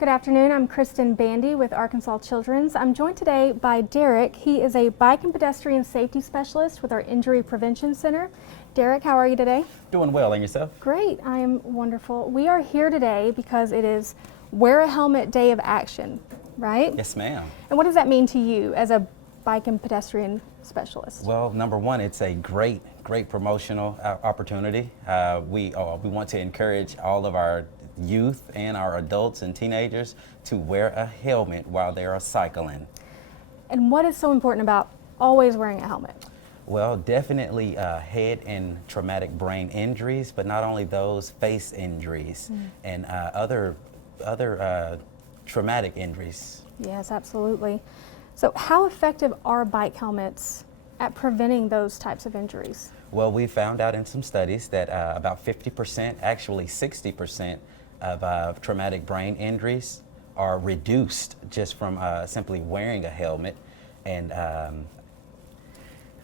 Good afternoon. I'm Kristen Bandy with Arkansas Children's. I'm joined today by Derek. He is a bike and pedestrian safety specialist with our Injury Prevention Center. Derek, how are you today? Doing well, and yourself? Great. I am wonderful. We are here today because it is Wear a Helmet Day of Action, right? Yes, ma'am. And what does that mean to you as a bike and pedestrian specialist? Well, number one, it's a great promotional opportunity. We want to encourage all of our youth and our adults and teenagers to wear a helmet while they are cycling. And what is so important about always wearing a helmet? Well, definitely head and traumatic brain injuries, but not only those, face injuries and other traumatic injuries. Yes, absolutely. So how effective are bike helmets at preventing those types of injuries? Well, we found out in some studies that about 50%, actually 60% of traumatic brain injuries are reduced just from simply wearing a helmet, and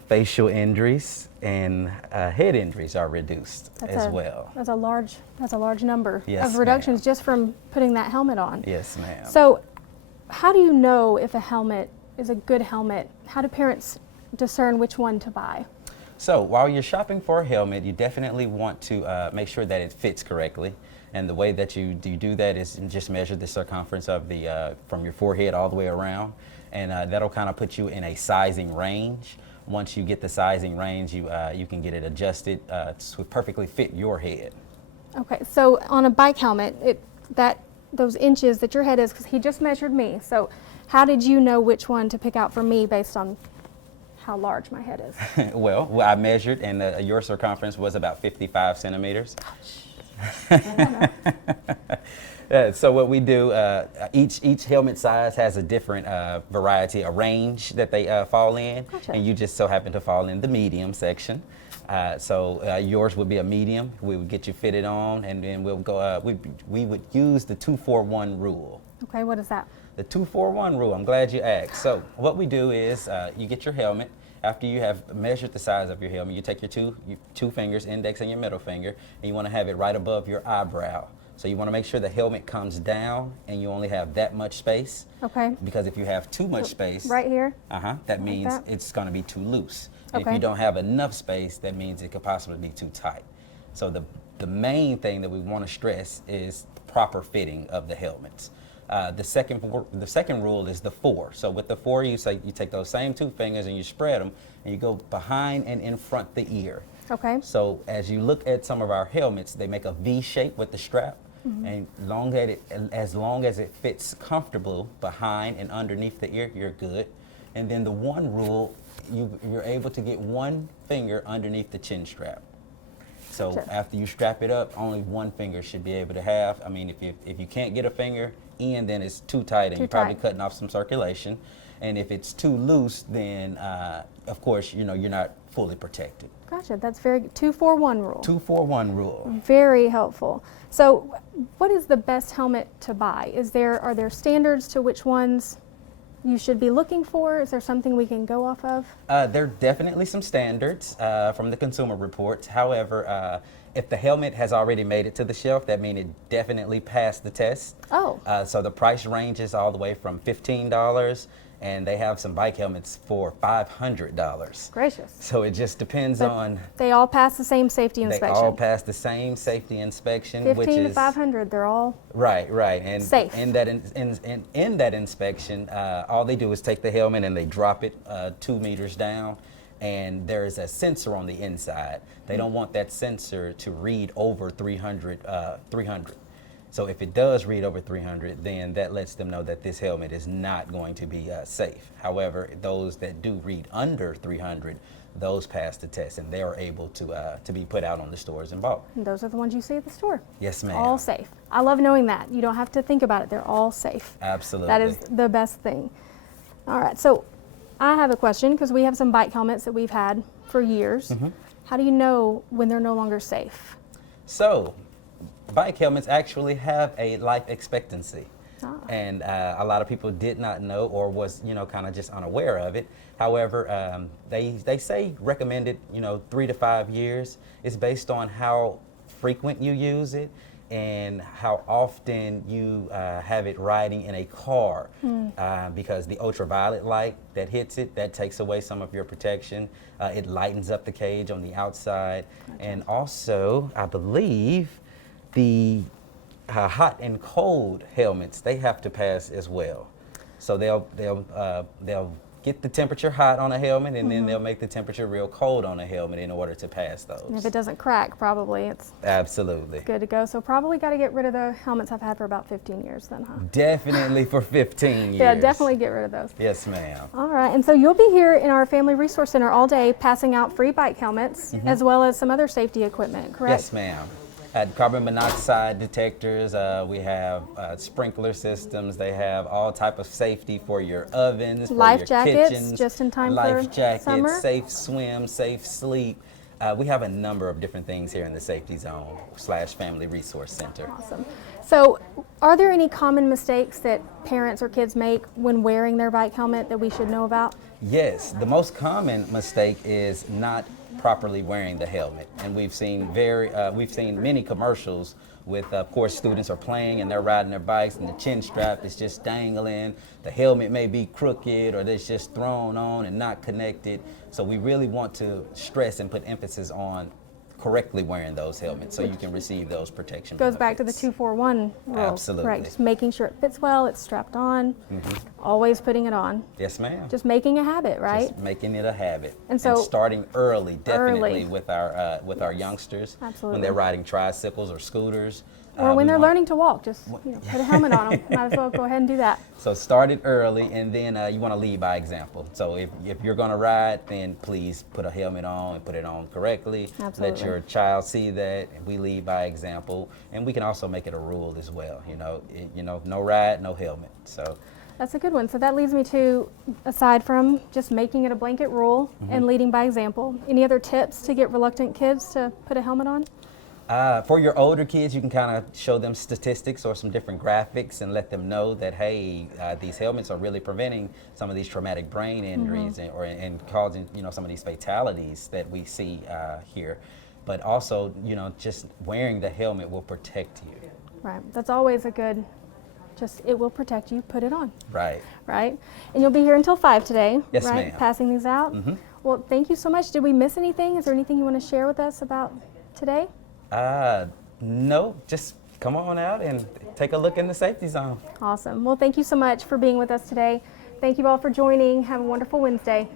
facial injuries and head injuries are reduced as well. That's a large number Yes, of reductions ma'am. just from putting that helmet on. Yes, ma'am. So how do you know if a helmet is a good helmet? How do parents discern which one to buy? So while you're shopping for a helmet, you definitely want to make sure that it fits correctly. And the way that you do that is just measure the circumference of the from your forehead all the way around, and that'll kind of put you in a sizing range. Once you get the sizing range, you can get it adjusted to perfectly fit your head. Okay, so on a bike helmet, those inches that your head is, because he just measured me. So how did you know which one to pick out for me based on how large my head is? Well, I measured, and your circumference was about 55 centimeters. So what we do, each helmet size has a different variety, a range that they fall in. Gotcha. And you just so happen to fall in the medium section. So yours would be a medium. We would get you fitted on, and then we'll go. We would use the 2-4-1 rule. Okay, what is that? The 2-4-1 rule. I'm glad you asked. So what we do is you get your helmet. After you have measured the size of your helmet, you take your two fingers, index and your middle finger, and you want to have it right above your eyebrow. So you want to make sure the helmet comes down and you only have that much space. Okay. Because if you have too much space, Right here? that means that? it's going to be too loose. And if Okay. you don't have enough space, that means it could possibly be too tight. So the main thing that we want to stress is proper fitting of the helmets. The second rule is the 4. So with the 4, you take those same 2 fingers and you spread them, and you go behind and in front the ear. Okay. So as you look at some of our helmets, they make a V shape with the strap, and as long as it fits comfortable behind and underneath the ear, you're good. And then the 1 rule, you're able to get 1 finger underneath the chin strap. So Gotcha. after you strap it up, only 1 finger should be able to have. I mean, if you can't get a finger in, then it's too tight, and you're probably cutting off some circulation. And if it's too loose, then of course, you're not fully protected. Gotcha. That's very 2-4-1 rule. 2-4-1 rule. Very helpful. So what is the best helmet to buy? Are there standards to which ones you should be looking for? Is there something we can go off of? There are definitely some standards from the Consumer Reports. However, if the helmet has already made it to the shelf, that means it definitely passed the test. Oh. So the price ranges all the way from $15, and they have some bike helmets for $500. Gracious. So it just depends But on. They all pass the same safety They inspection. all pass the same safety inspection, 15 which to is 500, they're all right, and safe. in that inspection, all they do is take the helmet and they drop it 2 meters down, and there is a sensor on the inside. They don't want that sensor to read over 300. So if it does read over 300, then that lets them know that this helmet is not going to be safe. However, those that do read under 300, those pass the test, and they are able to be put out on the stores and bought. And those are the ones you see at the store. Yes, ma'am. All safe. I love knowing that. You don't have to think about it. They're all safe. Absolutely. That is the best thing. All right. So I have a question, because we have some bike helmets that we've had for years. How do you know when they're no longer safe? So, bike helmets actually have a life expectancy. And a lot of people did not know, or was, kind of just unaware of it. However, they say recommended, 3 to 5 years. It's based on how frequent you use it and how often you have it riding in a car, because the ultraviolet light that hits it, that takes away some of your protection. It lightens up the cage on the outside. And also, I believe the hot and cold helmets, they have to pass as well. So they'll get the temperature hot on a helmet, and then they'll make the temperature real cold on a helmet in order to pass those. And if it doesn't crack, probably it's Absolutely. good to go. So probably got to get rid of the helmets I've had for about 15 years then, huh? Definitely for 15 years. Yeah, definitely get rid of those. Yes, ma'am. All right, and so you'll be here in our Family Resource Center all day passing out free bike helmets as well as some other safety equipment, correct? Yes, ma'am. Carbon monoxide detectors. We have sprinkler systems. They have all type of safety for your ovens, for Life your jackets, kitchens. just in time life for jackets, summer? safe swim, safe sleep. We have a number of different things here in the Safety Zone / Family Resource Center. Awesome. So are there any common mistakes that parents or kids make when wearing their bike helmet that we should know about? Yes, the most common mistake is not properly wearing the helmet, and we've seen many commercials with, of course, students are playing and they're riding their bikes and the chin strap is just dangling. The helmet may be crooked or it's just thrown on and not connected. So we really want to stress and put emphasis on correctly wearing those helmets so you can receive those protection Goes back to the benefits. 241 rule. Absolutely. Correct. Just making sure it fits well, it's strapped on, always putting it on. Yes, ma'am. Just making a habit, right? Just making it a habit, And so- starting early, definitely Early. with our youngsters Absolutely. when they're riding tricycles or scooters, Or when we they're want- learning to walk, just put a helmet on them. Might as well go ahead and do that. So start it early, and then you want to lead by example. So if you're going to ride, then please put a helmet on and put it on correctly. Absolutely. Let your child see that, and we lead by example. And we can also make it a rule as well. No ride, no helmet. So That's a good one. So that leads me to, aside from just making it a blanket rule and leading by example, any other tips to get reluctant kids to put a helmet on? for your older kids, you can kind of show them statistics or some different graphics and let them know that, hey, these helmets are really preventing some of these traumatic brain injuries and causing, some of these fatalities that we see here. But also, just wearing the helmet will protect you. Right. That's always a good, it will protect you. Put it on. Right. Right. And you'll be here until 5 today. Yes, right? ma'am. Passing these out. Well, thank you so much. Did we miss anything? Is there anything you want to share with us about today? No, just come on out and take a look in the safety zone. Awesome. Well, thank you so much for being with us today. Thank you all for joining. Have a wonderful Wednesday.